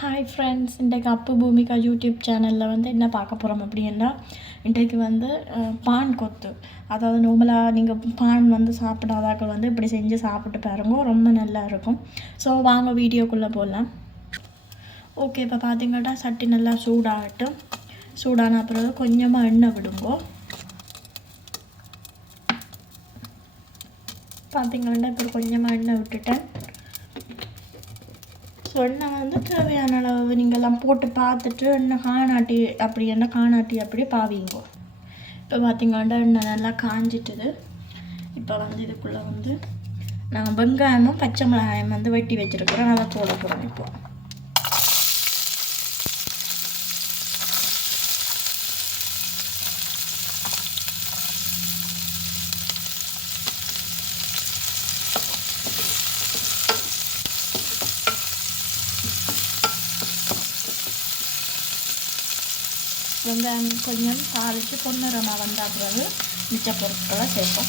Hi friends, இன்றைக்கு அப்பு Bhumika YouTube சேனலில் வந்து என்ன பார்க்க போகிறோம் அப்படின்னா, இன்றைக்கு வந்து பான் கொத்து. அதாவது நார்மலாக நீங்கள் பான் வந்து சாப்பிடாதாக்கள் வந்து இப்படி செஞ்சு சாப்பிட்டு பாருங்க, ரொம்ப நல்லா இருக்கும். ஸோ வாங்க வீடியோக்குள்ளே போடலாம். ஓகே, இப்போ பார்த்தீங்கன்னா சட்டி நல்லா சூடாகட்டும். சூடான பிறகு கொஞ்சமாக எண்ணெய் விடுங்கோ. பார்த்தீங்கன்னா இப்போ கொஞ்சமாக எண்ணெய் விட்டுட்டேன். ஸோ எண்ணெய் வந்து தேவையான அளவு நீங்கள்லாம் போட்டு பார்த்துட்டு எண்ணெய் காணாட்டி அப்படி பாவிங்கோ. இப்போ பார்த்திங்கன்னா எண்ணெய் நல்லா காஞ்சிட்டுது. இப்போ வந்து இதுக்குள்ளே வந்து நாங்கள் வெங்காயமும் பச்சை மிளகாயம் வந்து வெட்டி வச்சுருக்குறோம், அதை போட போகிறோம். இப்போ வெங்காயம் கொஞ்சம் தாளித்து பொன்னிறமாக வந்த பிறகு மிச்ச பொருட்களை சேர்ப்போம்.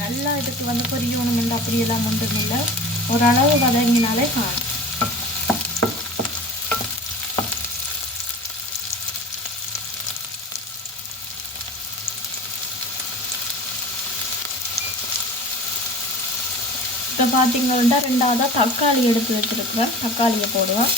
நல்லா இதுக்கு வந்து பொரியணுமென்று அப்படியெல்லாம் ஒன்றும் இல்லை, ஓரளவு வதங்கினாலே காணும். இப்போ பார்த்தீங்கன்னா ரெண்டாவதாக தக்காளி எடுத்து வச்சுருக்குறேன், தக்காளியை போடுவேன்.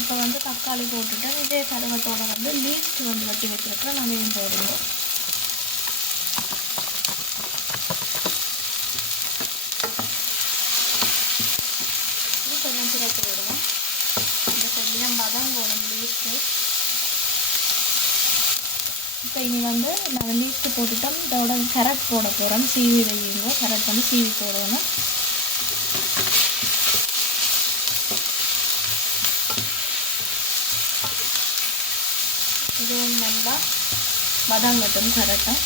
இப்போ வந்து தக்காளி போட்டுட்டேன். இதே சருவத்தோடு வந்து லீஸ்ட் வந்து வெட்டி வச்சுருக்கேன், அதையும் போடுவோம். கொஞ்சம் சிறப்பு விடுவோம். இந்த கொஞ்சம் வதங்கணும் லீஸ்ட்டு. இப்போ இனி வந்து நாங்கள் லீஸ்ட்டு போட்டுட்டோம். இதோட கேரட் போட போகிறோம். சீவி வையுங்க, கேரட் வந்து சீவி போடணும். இதுவும் நல்லா வதங்கட்டும் கரெக்டாக.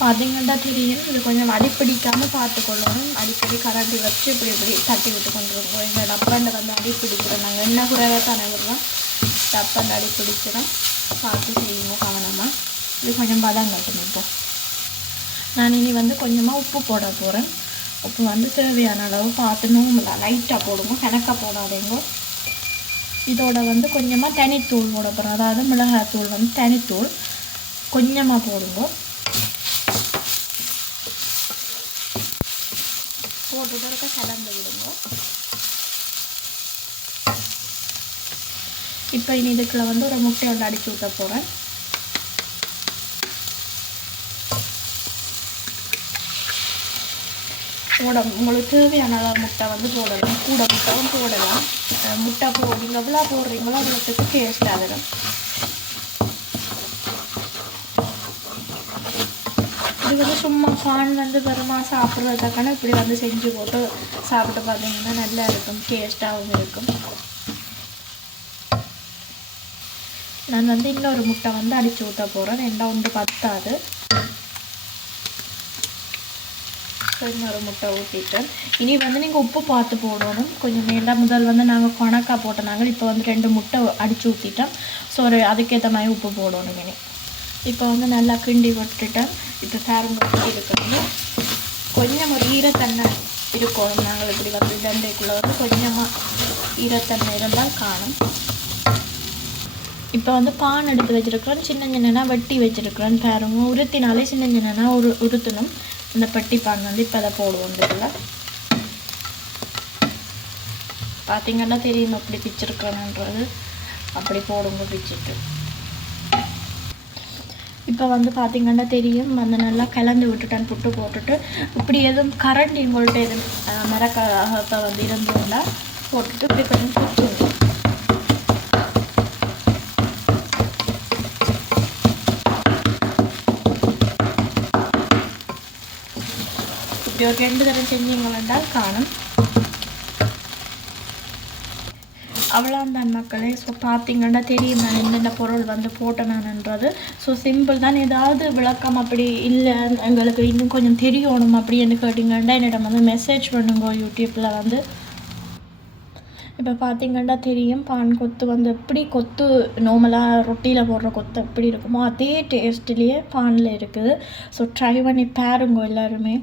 பார்த்தீங்கன்னா தெரியும், இது கொஞ்சம் அடிப்பிடிக்காமல் பார்த்துக்கொள்ளணும். அடிக்கடி கரண்டி வச்சு இப்படி தட்டி விட்டு கொண்டு இருக்கோம். எங்கள் டப்பாண்ட வந்து அடிப்பிடிக்கிறோம், நாங்கள் என்ன குறைவாக தானே விடுறோம், டப்பாண்ட அடிப்பிடிக்கிறோம். பார்த்து செய்வோம் கவனமாக. இது கொஞ்சம் வதங்கட்டும். இப்போ நான் இனி வந்து கொஞ்சமாக உப்பு போட போகிறேன். உப்பு வந்து தேவையான அளவு பார்த்து லைட்டாக போடுவோம், கணக்காக போடாதீங்க. இதோட வந்து கொஞ்சமாக தனித்தூள் போட போகிறோம், அதாவது மிளகாத்தூள் வந்து தனித்தூள் கொஞ்சமாக போடுங்க. போட்டுட்டு கலந்து விடுங்க. இப்போ இனி இதுக்குள்ள வந்து ஒரு முட்டை ஒன்று அடித்து ஊற்ற போகிறேன். உங்களுக்கு தேவையான அளவு முட்டை வந்து போடலாம், கூட முட்டையும் போடலாம். முட்டை நீங்கள் எவ்வளோ போடுறீங்களோ அவ்வளோத்துக்கு டேஸ்ட் ஆகிடும். இது வந்து சும்மா பான் வந்து பெருமா சாப்பிட்றதுக்கான இப்படி வந்து செஞ்சு போட்டு சாப்பிட்டு பார்த்தீங்கன்னா நல்லா இருக்கும், டேஸ்ட்டாகவும் இருக்கும். நான் வந்து இன்னொரு முட்டை வந்து அடித்து ஊற்ற போகிறேன், ரெண்டாக ஒன்று பத்தாது. இன்னொரு முட்டை ஊற்றிட்டேன். இனி வந்து நீங்கள் உப்பு பார்த்து போடணும். கொஞ்சம் மேலே முதல் வந்து நாங்கள் கணக்காக போட்டோனாங்க, இப்போ வந்து 2 முட்டை அடித்து ஊற்றிட்டோம். ஸோ அதுக்கேற்ற மாதிரி உப்பு போடணும். இனி இப்போ வந்து நல்லா கிண்டி விட்டுட்டேன். இப்போ பேரம்பு இருக்கணும், கொஞ்சம் ஒரு ஈரத்தன்மை இருக்கணும். நாங்கள் இப்படி வந்து தண்டைக்குள்ளே வந்து கொஞ்சமாக ஈரத்தன்மை இருந்தால் காணும். இப்போ வந்து பான் எடுத்து வச்சுருக்கிறோம், சின்ன சின்னனா வெட்டி வச்சுருக்கிறோம். பேரம்பு உருத்தினாலே சின்ன சின்னனா உருத்தணும். இந்த பட்டி பான் வந்து இப்போ அதை போடுவோம். இதில் பார்த்திங்கன்னா தெரியும் அப்படி பிச்சிருக்கிறேன்ன்றது. அப்படி போடுங்க பிச்சுட்டு. இப்போ வந்து பார்த்திங்கன்னா தெரியும், வந்து நல்லா கலந்து விட்டுட்டேன். புட்டு போட்டுட்டு இப்படி எதுவும் கரண்ட் உங்கள்கிட்ட எதுவும் மரக்காக வந்து இருந்தோம்னா போட்டுட்டு இப்படி கொஞ்சம் சுற்றுங்க. இப்படி ஒரு 2 தடவை செஞ்சீங்களென்றால் காணும். அவ்வளோந்தான் மக்களே. ஸோ பார்த்திங்கன்னா தெரியும் நான் என்னென்ன பொருள் வந்து போட்டேனான்ன்றது. ஸோ சிம்பிள் தான். ஏதாவது விளக்கம் அப்படி இல்லை எங்களுக்கு இன்னும் கொஞ்சம் தெரியணும் அப்படின்னு கேட்டிங்கன்னா என்னிடம் வந்து மெசேஜ் பண்ணுங்க. யூடியூப்பில் வந்து இப்போ பார்த்தீங்கன்னா தெரியும் பான் கொத்து வந்து எப்படி கொத்து நார்மலாக ரொட்டியில் போடுற கொத்து எப்படி இருக்குமோ அதே டேஸ்ட்லேயே பானில் இருக்குது. ஸோ ட்ரை பண்ணி பாருங்க எல்லாருமே.